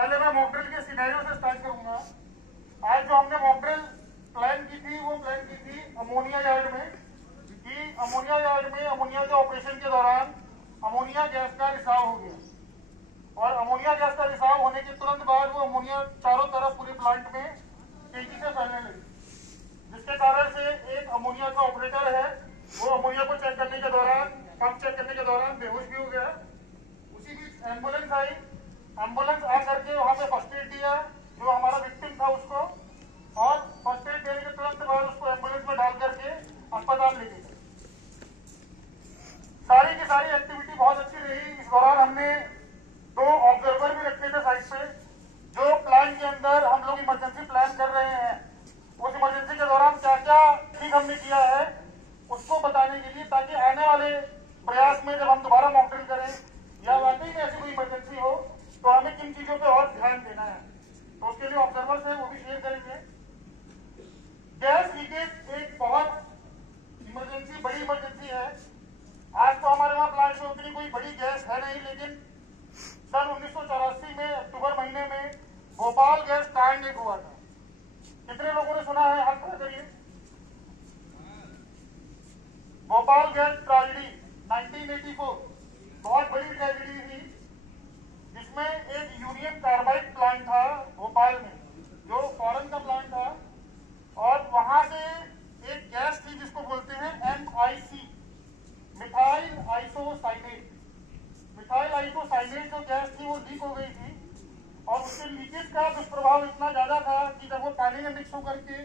पहले मैं mock drill के सिनेरियो से स्टार्ट करूंगा। आज जो हमने मॉक ड्रिल प्लान की थी वो प्लान की थी अमोनिया यार्ड में, कि अमोनिया यार्ड में अमोनिया के ऑपरेशन के दौरान अमोनिया गैस का रिसाव हो गया और अमोनिया गैस का रिसाव होने के तुरंत बाद वो अमोनिया चारों तरफ पूरे प्लांट में तेजी से फैलने लगी, जिसके कारण से एक अमोनिया का ऑपरेटर है वो अमोनिया को चेक करने के दौरान, पंप चेक करने के दौरान बेहोश भी हो गया। उसी बीच एम्बुलेंस आई, एम्बुलेंस आकर के वहां पे फर्स्ट एड दिया जो हमारा विक्टिम था उसको, और फर्स्ट एड देने के तुरंत बाद उसको एम्बुलेंस में डाल करके अस्पताल ले गए। सारी की सारी एक्टिविटी बहुत अच्छी रही। इस दौरान हमने 2 ऑब्जर्वर भी रखे थे साइड पे, जो प्लान के अंदर हम लोग इमरजेंसी प्लान कर रहे हैं उस इमरजेंसी के दौरान क्या क्या ठीक हमने किया है उसको बताने के लिए, ताकि आने वाले प्रयास में जब हम दोबारा मॉक ड्रिल करें या वाकई में ऐसी कोई इमरजेंसी हो तो हमें किन चीजों पे और ध्यान देना है। तो उसके लिए ऑब्जर्वर्स है वो भी शेयर करेंगे। गैस लीकेज एक बहुत इमरजेंसी, बड़ी इमरजेंसी है। आज तो हमारे वहां प्लांट में उतनी कोई बड़ी गैस है नहीं, लेकिन सन 1984 में अक्टूबर महीने में भोपाल गैस कांड एक हुआ था। कितने लोगों ने सुना है? हाथ खड़ा करिए। भोपाल गैस ट्रेजेडी 1984 बहुत बड़ी ट्रेजेडी थी, जिसमें एक यूनियन कार्बाइड प्लांट था भोपाल में जो फॉरेन का प्लांट था, और वहां से एक गैस थी जिसको बोलते हैं MIC, methyl isocyanate. Methyl isocyanate जो गैस थी वो लीक हो गई थी, और उसके लीकेज का दुष्प्रभाव इतना ज्यादा था कि जब वो पानी में मिक्स होकर के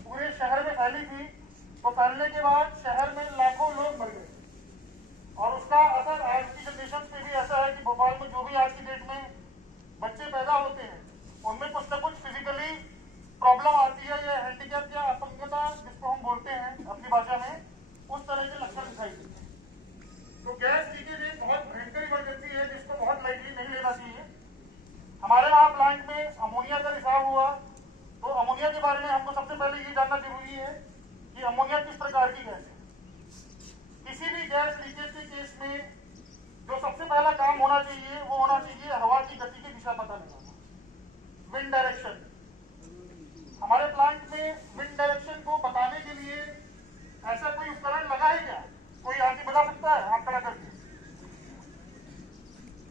पूरे शहर में फैली थी तो फैलने के बाद शहर में लाखों लोग मर गए। और उसका असर आज की जनरेशन पे भी ऐसा है कि भोपाल में जो भी आज की डेट में बच्चे पैदा होते हैं उनमें कुछ न कुछ फिजिकली प्रॉब्लम आती है, या हैंडीकैप या अपंगता जिसको हम बोलते हैं अपनी भाषा में, उस तरह के लक्षण दिखाई देते हैं। तो गैस लीकेज एक बहुत भयंकर इमरजेंसी है जिसको बहुत लाइटली नहीं लेना चाहिए। हमारे वहां प्लांट में अमोनिया का रिसाव हुआ, तो अमोनिया के बारे में हमको सबसे पहले ये जानना जरूरी है कि अमोनिया किस प्रकार की गैस है। किसी भी गैस लीकेज के केस में जो सबसे पहला काम होना चाहिए वो होना चाहिए हवा की गति की दिशा पता लगाना, विंड डायरेक्शन। हमारे प्लांट में विंड डायरेक्शन को बताने के लिए ऐसा कोई उपकरण लगा है क्या? कोई आगे बता सकता है? हाथ खड़ा करके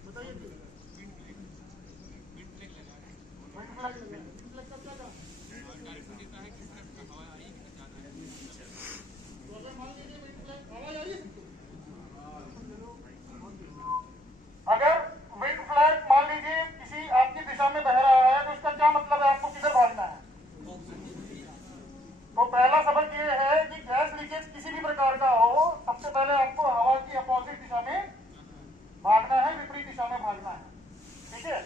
बताइए। विंड फ्लैग लगा है। विंड फ्लैग का क्या काम है? तो अगर मान लीजिए विंड फ्लैग आवाज आ रही है, अगर विंड फ्लैग मान लीजिए किसी आपकी दिशा में बह रहा है तो इसका क्या मतलब है? आपको किधर भागना है? तो पहला सबक ये है कि गैस लीकेज किसी भी प्रकार का हो, सबसे पहले आपको हवा की अपोजिट दिशा में भागना है, विपरीत दिशा में भागना है, ठीक है।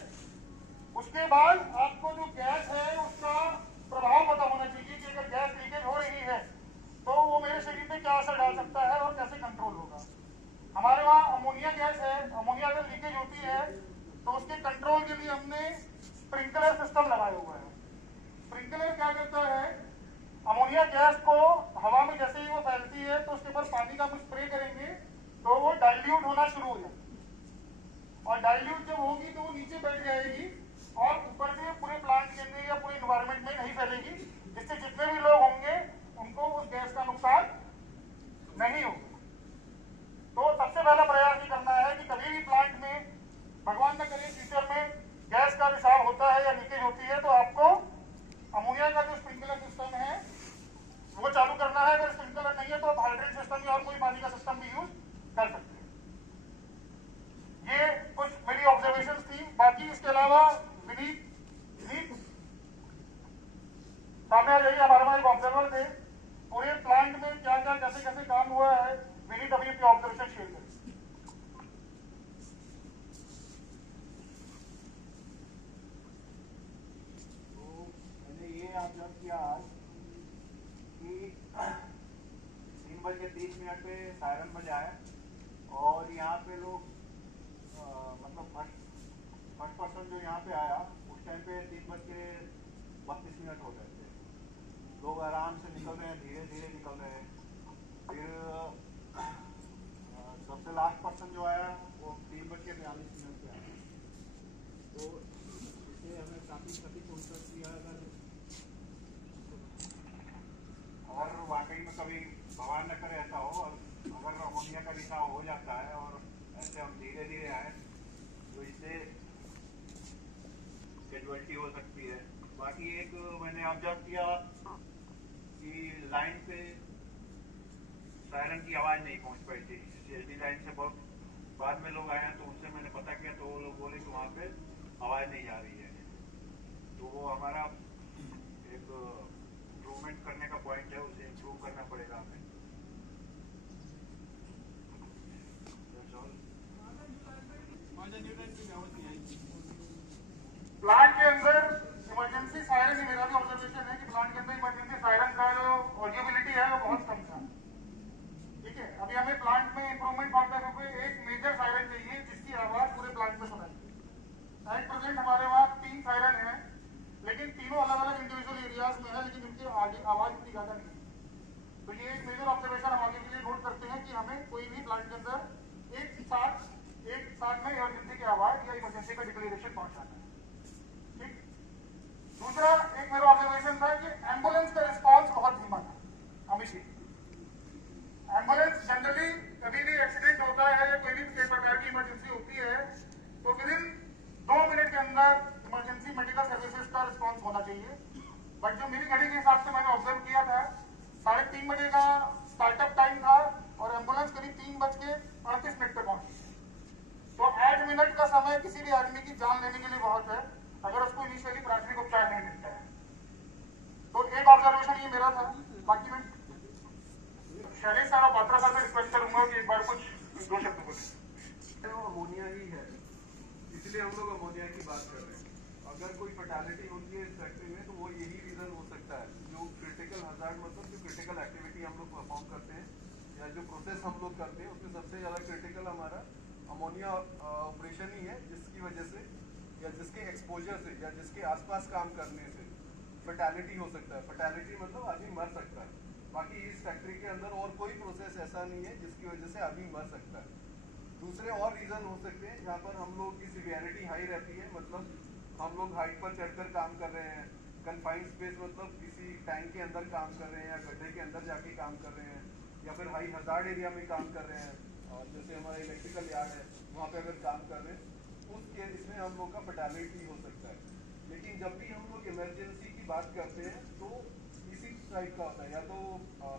उसके बाद आपको जो गैस है उसका प्रभाव पता होना चाहिए कि अगर गैस लीकेज हो रही है तो वो मेरे शरीर पे क्या असर डाल सकता है और कैसे कंट्रोल होगा। हमारे वहाँ अमोनिया गैस है, अमोनिया अगर लीकेज होती है तो उसके कंट्रोल के लिए हमने स्प्रिंकलर सिस्टम लगाया हुआ है। स्प्रिंकलर क्या करता है, अमोनिया गैस को हवा में जैसे ही वो फैलती है तो उसके ऊपर पानी का कुछ स्प्रे करेंगे तो वो डाइल्यूट होना शुरू हो जाएगी, और डाइल्यूट जब होगी तो वो नीचे बैठ जाएगी और ऊपर से पूरे प्लांट के अंदर या पूरे इन्वायरमेंट में नहीं फैलेगी, जिससे जितने भी लोग होंगे उनको उस गैस का नुकसान नहीं होगा। तो सबसे पहला प्रयास ये करना है कि कभी भी प्लांट में, भगवान न करे फ्यूचर में गैस का रिसाव होता है या लीकेज होती है, तो आपको अमोनिया का जो स्प्रिंकलर सिस्टम है वो चालू करना है। अगर स्प्रिंकलर नहीं है तो आप हाइड्रेंट सिस्टम या और कोई पानी का सिस्टम भी यूज कर सकते हैं। ये कुछ मेरी ऑब्जर्वेशंस थी। बाकी इसके अलावा विनीत सामने आ जाइए, हमारे वहां एक ऑब्जर्वर थे, पूरे प्लांट में क्या क्या कैसे कैसे काम हुआ है, विनीत अभी अपनी ऑब्जर्वेशन शेयर करें। तो मैंने ये ऑब्जर्व किया आज कि 3:30 पे सायरन बजाया और यहाँ पे लोग मतलब फर्स्ट पर्सन जो यहाँ पे आया उस टाइम पे 3:32 हो गए थे। लोग आराम से निकल रहे हैं, धीरे धीरे निकल रहे हैं। फिर सबसे लास्ट पर्सन जो आया वो 3:42 पे आया। तो इससे क्षति पहुंचाती है अगर, और वाकई में कभी भगवान न करे ऐसा हो, अगर अमोनिया का रिसाव हो जाता है और ऐसे हम धीरे धीरे आए तो इससे कैजुअलिटी हो सकती है। बाकी एक मैंने ऑब्जर्व किया कि लाइन पे सायरन की आवाज़ नहीं पहुंच पाई थी। सीएसडी लाइन से बहुत बाद में लोग आए हैं तो उनसे मैंने पता किया तो वो लोग बोले कि वहाँ पे आवाज़ नहीं जा रही है। तो वो हमारा एक इम्प्रूवमेंट करने का पॉइंट है, उसे इम्प्रूव करना पड़ेगा हमें। प्लांट के अंदर इमरजेंसी सायरन ही, मेरा भी ऑब्जर्वेशन है कि प्लांट के अंदर इमरजेंसी सायरन का जो ऑडियोबिलिटी है वो बहुत कम था। ठीक है, अभी हमें प्लांट में इंप्रूवमेंट मांगता है क्योंकि एक मेजर सायरन चाहिए जिसकी आवाज पूरे प्लांट में सुनाई। एट प्रेजेंट हमारे पास 3 सायरन है, लेकिन तीनों अलग अलग इंडिविजुअल एरियाज में है, लेकिन इनकी आवाज इतनी ज्यादा नहीं है। तो ये एक मेजर ऑब्जर्वेशन हम आगे के लिए नोट करते हैं कि हमें कोई भी प्लांट के अंदर एक साथ में इमरजेंसी की आवाज या इमरजेंसी का डिक्लेरेशन पहुंचाना है। ठीक, दूसरा एक मेरा ऑब्जर्वेशन था कि एम्बुलेंस का रिस्पॉन्स बहुत धीमा था हमेशा। एम्बुलेंस जनरली कभी भी एक्सीडेंट होता है या कोई भी प्रकार की इमरजेंसी होती है तो विद इन 2 मिनट के अंदर इमरजेंसी मेडिकल सर्विसेज का रिस्पॉन्स होना चाहिए। बट जो मेरी घड़ी के हिसाब से मैंने ऑब्जर्व किया था, 3:30 बजे का स्टार्टअप टाइम था और एम्बुलेंस करीब 3:38 पे पहुंची। तो 8 मिनट का समय किसी भी आदमी की जान लेने के लिए बहुत है अगर उसको इनिशियली प्राथमिक उपचार नहीं मिलता है। तो एक ऑब्जर्वेशन ये मेरा था। बाकी मैं शैलेश सर और बात्रा सर से रिक्वेस्ट करूंगा कि एक बार कुछ 2 शब्द बोले। वो अमोनिया ही है, इसलिए हम लोग अमोनिया की बात कर रहे हैं। अगर कोई फैटालिटी होती है इस फैक्ट्री में तो वो यही रीजन हो सकता है। जो क्रिटिकल हजार्ड मतलब जो क्रिटिकल एक्टिविटी हम लोग परफॉर्म करते हैं या जो प्रोसेस हम लोग करते हैं उसमें सबसे ज़्यादा क्रिटिकल हमारा अमोनिया ऑपरेशन ही है, जिसकी वजह से या जिसके एक्सपोजर से या जिसके आसपास काम करने से फैटालिटी हो सकता है। फैटालिटी मतलब आदमी मर सकता है। बाकी इस फैक्ट्री के अंदर और कोई प्रोसेस ऐसा नहीं है जिसकी वजह से आदमी मर सकता है। दूसरे और रीजन हो सकते हैं जहाँ पर हम लोग की सिवियरिटी हाई रहती है, मतलब हम लोग हाइट पर चढ़कर काम कर रहे हैं, कन्फाइंड स्पेस मतलब किसी टैंक के अंदर काम कर रहे हैं या गड्ढे के अंदर जाके काम कर रहे हैं या फिर हाई हजार्ड एरिया में काम कर रहे हैं, जैसे हमारा इलेक्ट्रिकल यार्ड है वहाँ पे अगर काम कर रहे हैं उस केस में हम लोग का फैटालिटी हो सकता है। लेकिन जब भी हम लोग इमरजेंसी की बात करते हैं तो इसी टाइप का होता है, या तो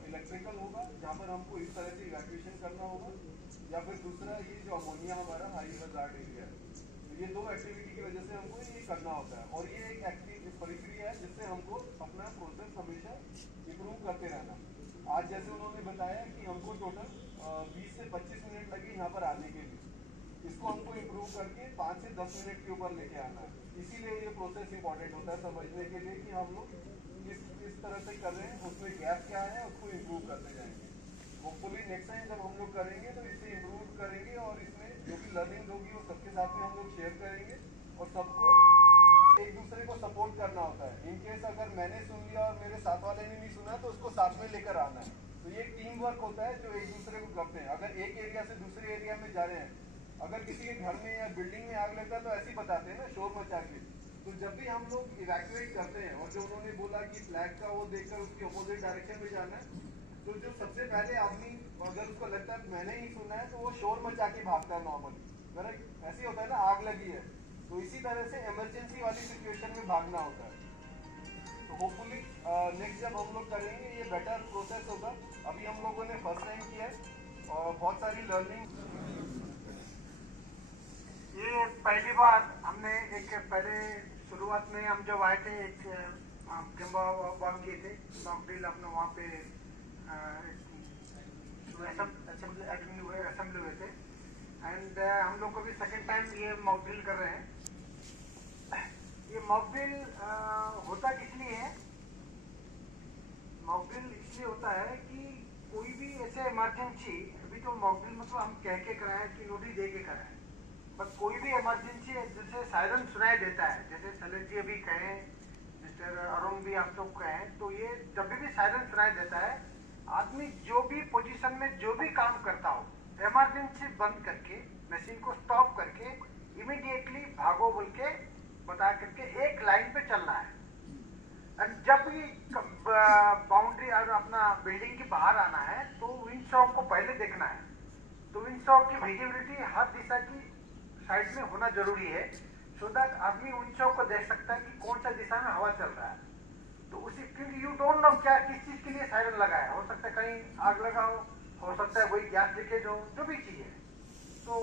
इलेक्ट्रिकल होगा जहाँ पर हमको इस तरह से इवैक्यूएशन करना होगा, या फिर दूसरा ये जो अमोनिया हमारा हाई हजार्ड एरिया है। तो ये 2 एक्टिविटी की वजह से हमको ये करना होता है और ये एक एक्टिव प्रक्रिया है जिससे हमको अपना प्रोसेस हमेशा इम्प्रूव करते रहना। आज जैसे उन्होंने बताया कि हमको टोटल 20 से 25 मिनट लगे यहाँ पर आने के लिए, इसको हमको इम्प्रूव करके 5 से 10 मिनट के ऊपर लेके आना है। इसीलिए ये प्रोसेस इंपॉर्टेंट होता है समझने के लिए कि हम लोग किस तरह से कर रहे हैं, उसमें गैप क्या है, उसको इम्प्रूव करते जाएंगे। होपफुली नेक्स्ट टाइम जब हम लोग करेंगे तो इसे इम्प्रूव करेंगे और इसमें जो भी लर्निंग होगी वो सबके साथ में हम लोग शेयर करेंगे और सबको एक दूसरे को सपोर्ट करना होता है। इन केस अगर मैंने सुन लिया और मेरे साथ वाले ने नहीं सुना तो उसको साथ में लेकर आना है। तो ये टीम वर्क होता है जो एक दूसरे को करते हैं। अगर एक एरिया से दूसरे एरिया में जा रहे हैं, अगर किसी के घर में या बिल्डिंग में आग लगता है तो ऐसे ही बताते हैं ना, शोर मचा के। तो जब भी हम लोग इवैक्यूएट करते हैं और जो उन्होंने बोला कि फ्लैग का वो देखकर उसकी अपोजिट डायरेक्शन में जाना है, तो जो सबसे पहले आदमी अगर उसको लगता है मैंने ही सुना है तो वो शोर मचा के भागता है नॉर्मली। करेक्ट, ऐसे होता है ना, आग लगी है तो इसी तरह से इमरजेंसी वाली सिचुएशन में भागना होता है। तो होपफुली नेक्स्ट जब हम लोग करेंगे ये बेटर प्रोसेस होगा। अभी हम लोगों ने फर्स्ट टाइम किया है और बहुत सारी लर्निंग। ये पहली बार हमने एक पहले शुरुआत में हम जब आए थे एक गेम्बा वाक किए थे, मॉक ड्रिल अपने वहाँ पे असेंबली हुए थे एंड हम लोग को भी सेकेंड टाइम ये मॉक ड्रिल कर रहे हैं। ये मॉक ड्रिल होता किस लिए है? मॉक ड्रिल इसलिए होता है कि कोई भी ऐसे इमरजेंसी, अभी तो मॉक ड्रिल मतलब हम कह के कराएं कि नोटिस दे के कराएं, बस कोई भी इमरजेंसी जैसे सायरन सुनाई देता है, जैसे शैलेश जी अभी कहें, मिस्टर अरुण भी आप लोग कहें, तो ये जब भी सायरन सुनाई देता है आदमी जो भी पोजीशन में जो भी काम करता हो इमरजेंसी बंद करके मशीन को स्टॉप करके इमीडिएटली भागो बोल के बता करके एक लाइन पे चलना है। और जब भी बाउंड्री और अपना बिल्डिंग के बाहर आना है तो विंड शॉक को पहले देखना है। तो विंड शॉक की विजिबिलिटी हर दिशा की साइड में होना जरूरी है, सो दैट आदमी विंड शॉक को देख सकता है कि कौन सा दिशा में हवा चल रहा है। तो उसी, क्योंकि यू डोंट नो क्या किस चीज के लिए सायरन लगा है, हो सकता है कहीं आग लगा हो सकता है वही गैस लीकेज हो, जो भी चीज है। तो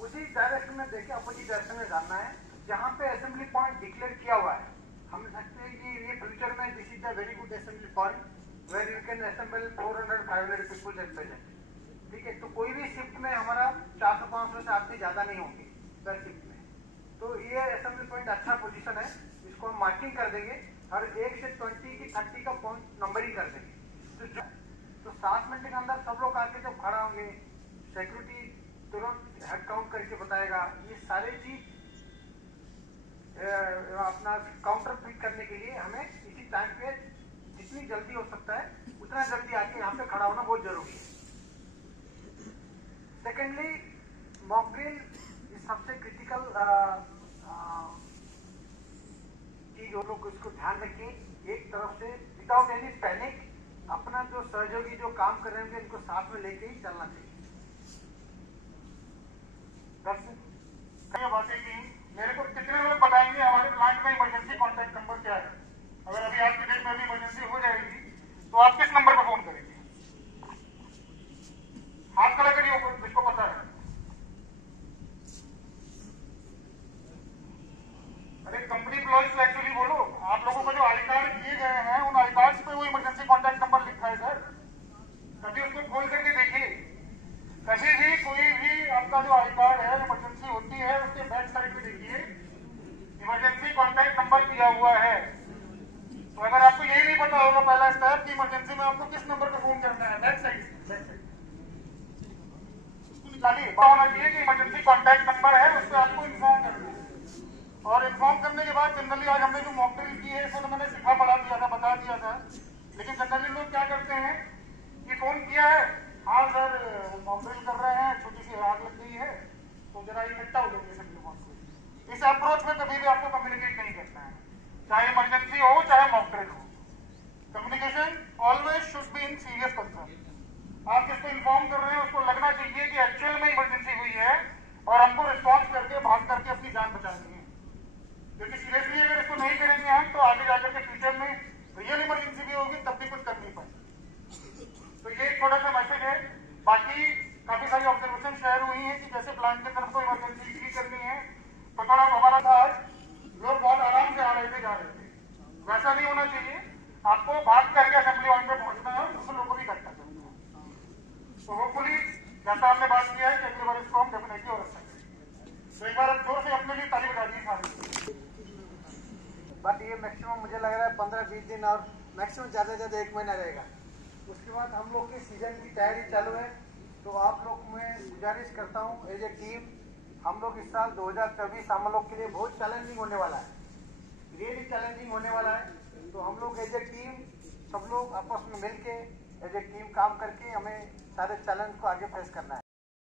उसी डायरेक्शन में देखे अपोजिट डायरेक्शन में जाना है। जहाँ पे असेंबली पॉइंट डिक्लेयर किया हुआ है, हम सकते हैं कि ये फ्यूचर में this is the very good assembly point where you can assemble 400-500 people at present. ठीक है, तो कोई भी शिफ्ट में हमारा 400-500 से आदमी ज्यादा नहीं होंगे पर शिफ्ट में। तो ये असेंबली पॉइंट अच्छा पोजीशन है, इसको हम मार्किंग कर देंगे और 1 से 20 की 30 का पॉइंट नंबरिंग कर देंगे। तो 7 मिनट के अंदर सब लोग आके जब खड़ा होंगे, सिक्योरिटी तुरंत हेड काउंट करके बताएगा। ये सारे चीज अपना काउंटर पिक करने के लिए हमें इसी टाइम पे जितनी जल्दी हो सकता है उतना जल्दी आके यहाँ पे खड़ा होना बहुत जरूरी है। सेकेंडली, मॉक ड्रिल सबसे क्रिटिकल चीज, वो लोग इसको ध्यान रखिए। एक तरफ से विदाउट एनी पैनिक अपना जो सहयोगी जो काम कर रहे होंगे इनको साथ में लेके ही चलना चाहिए। बातें की मेरे को कितने लोग बताएंगे हमारे प्लांट में इमरजेंसी कॉन्टैक्ट नंबर क्या है? अगर अभी आज की डेट में भी इमरजेंसी हो जाएगी तो आप किस नंबर पर फोन करेंगे? हाथ खड़ा करिए ऊपर जिसको पता है। अरे कंपनी एम्प्लॉइज को एक्चुअली बोलो, आप लोगों को जो आई कार्ड दिए गए हैं उन आई कार्ड पे वो इमरजेंसी कॉन्टैक्ट नंबर लिखा है सर। कभी उसको खोल करके देखिए। कभी भी कोई भी आपका जो आई कार्ड है इमरजेंसी होती है उसके बैक साइड पे देखिए इमरजेंसी कॉन्टैक्ट नंबर दिया हुआ है। तो अगर आपको यही नहीं पता होगा पहला स्टेप कि इमरजेंसी में आपको किस नंबर पर फोन करना है, बैक साइड उसको निकालिए। होना चाहिए कि इमरजेंसी कॉन्टैक्ट नंबर है, उस पर आपको इन्फॉर्म करना है। और इन्फॉर्म करने के बाद जनरली आज हमने जो मॉक ड्रिल की है इसको तो मैंने सिखा पढ़ा दिया था, बता दिया था। लेकिन जनरली लोग क्या करते हैं कि फोन किया है, हाँ सर मॉक ड्रिल कर रहे हैं, छोटी सी आग लग गई है तो जरा इकट्ठा हो जाएंगे सब लोग। इस अप्रोच में कभी भी आपको कम्युनिकेट नहीं करना है, चाहे इमरजेंसी हो चाहे मॉक ड्रिल हो। Communication always should be in serious concern. आप जिसको इन्फॉर्म कर रहे हैं उसको लगना चाहिए कि एक्चुअल में इमरजेंसी हुई है और हमको रिस्पॉन्स करके भाग करके अपनी जान बचानी है। क्योंकि सीरियसली अगर इसको नहीं करेंगे हम तो आगे जाकर के फ्यूचर में रियल इमरजेंसी भी होगी तब भी कुछ कर नहीं पाएंगे। तो ये एक थोड़ा सा मैसेज है। बाकी काफी सारी ऑब्जर्वेशन शेयर हुई है कि जैसे प्लांट के तरफ को इमरजेंसी फ्री करनी है तो थोड़ा हमारा था लोग बहुत आराम से आ रहे थे जा रहे थे, वैसा नहीं होना चाहिए। आपको भाग करके असेंबली पॉइंट पे पहुंचना है और दूसरे लोगों को भी इकट्ठा करना है। तो होपफुली जैसा हमने बात किया है कि अगली बार इसको हम डेफिनेटली और अच्छा करेंगे। तो एक बार जोर से अपने लिए ताली बजा दी सारी। बट ये मैक्सिमम मुझे लग रहा है 15-20 दिन और मैक्सिमम ज़्यादा से ज़्यादा 1 महीना रहेगा। उसके बाद हम लोग की सीजन की तैयारी चालू है। तो आप लोग मैं गुजारिश करता हूँ एज ए टीम, हम लोग इस साल 2024 हम लोग के लिए बहुत चैलेंजिंग होने वाला है, रियली चैलेंजिंग होने वाला है। तो हम लोग एज ए टीम सब लोग आपस में मिल के एज ए टीम काम करके हमें सारे चैलेंज को आगे फेस करना है।